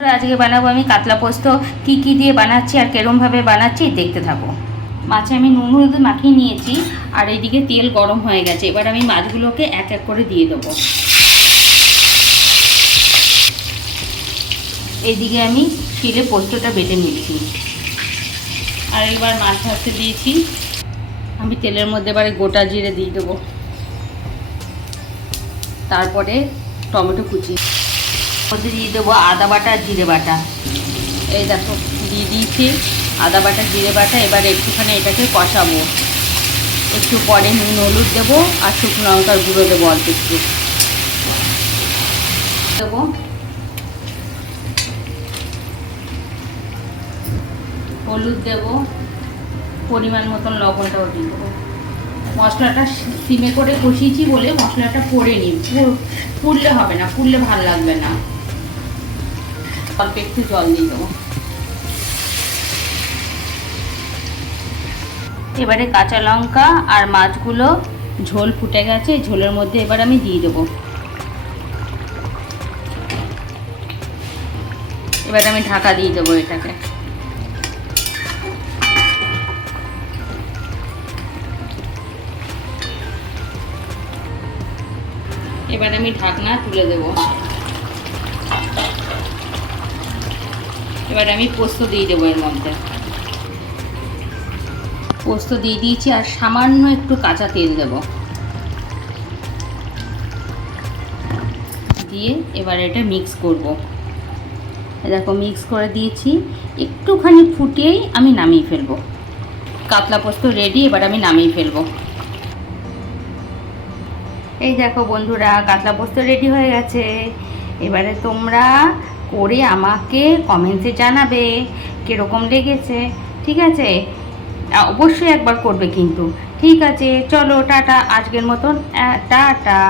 আজকে বানাবো আমি কাতলা পোস্ত। কি কি দিয়ে বানাচ্ছি আর কেরমভাবে বানাচ্ছি দেখতে থাকো। মাছে আমি নুন হলুদ মাখিয়ে নিয়েছি আর এইদিকে তেল গরম হয়ে গেছে। এবার আমি মাছগুলোকে এক এক করে দিয়ে দেবো। এইদিকে আমি শিলে পোস্তটা বেটে নিচ্ছি। আর এবার মাছ ভাজতে দিয়েছি। আমি তেলের মধ্যে এবারে গোটা জিরে দিয়ে দেবো, তারপরে টমেটো কুচি মধ্যে দিয়ে দেবো, আদা বাটা আর জিরে বাটা। এই দেখো দিয়ে দিয়েছি আদা বাটা জিরে বাটা। এবারে একটুখানি এটাকে কষাবো। একটু পরে নুন হলুদ দেবো আর শুকনো লঙ্কার গুঁড়ো দেবো অল্প একটু দেবো। হলুদ দেবো, পরিমাণ মতন লবণটাও দিয়ে দেবো। মশলাটা সিমে করে কষিয়েছি বলে মশলাটা পড়ে নি, পুড়লে হবে না, পুড়লে ভালো লাগবে না। অল্প একটু জল দিয়ে দেবো। এবারে কাঁচা লঙ্কা আর মাছগুলো ঝোল ফুটে গেছে, ঝোলের মধ্যে এবার আমি দিয়ে দেবো। এবার আমি ঢাকা দিয়ে দেবো এটাকে। এবার আমি ঢাকনা তুলে দেব। এবার আমি পোস্ত দিয়ে দেবো এর মধ্যে। পোস্ত দিয়ে দিয়েছি আর সামান্য একটু কাঁচা তেল দেব। দিয়ে এবার এটা মিক্স করব। দেখো মিক্স করে দিয়েছি, একটুখানি ফুটিয়েই আমি নামিয়ে ফেলবো। কাতলা পোস্ত রেডি, এবার আমি নামিয়ে ফেলবো। এই দেখো বন্ধুরা, কাতলা পোস্ত রেডি হয়ে গেছে। এবারে তোমরা করে আমাকে কমেন্টসে জানাবে কীরকম লেগেছে। ঠিক আছে, অবশ্যই একবার করবে কিন্তু। ঠিক আছে, চলো টাটা, আজকের মতন টাটা।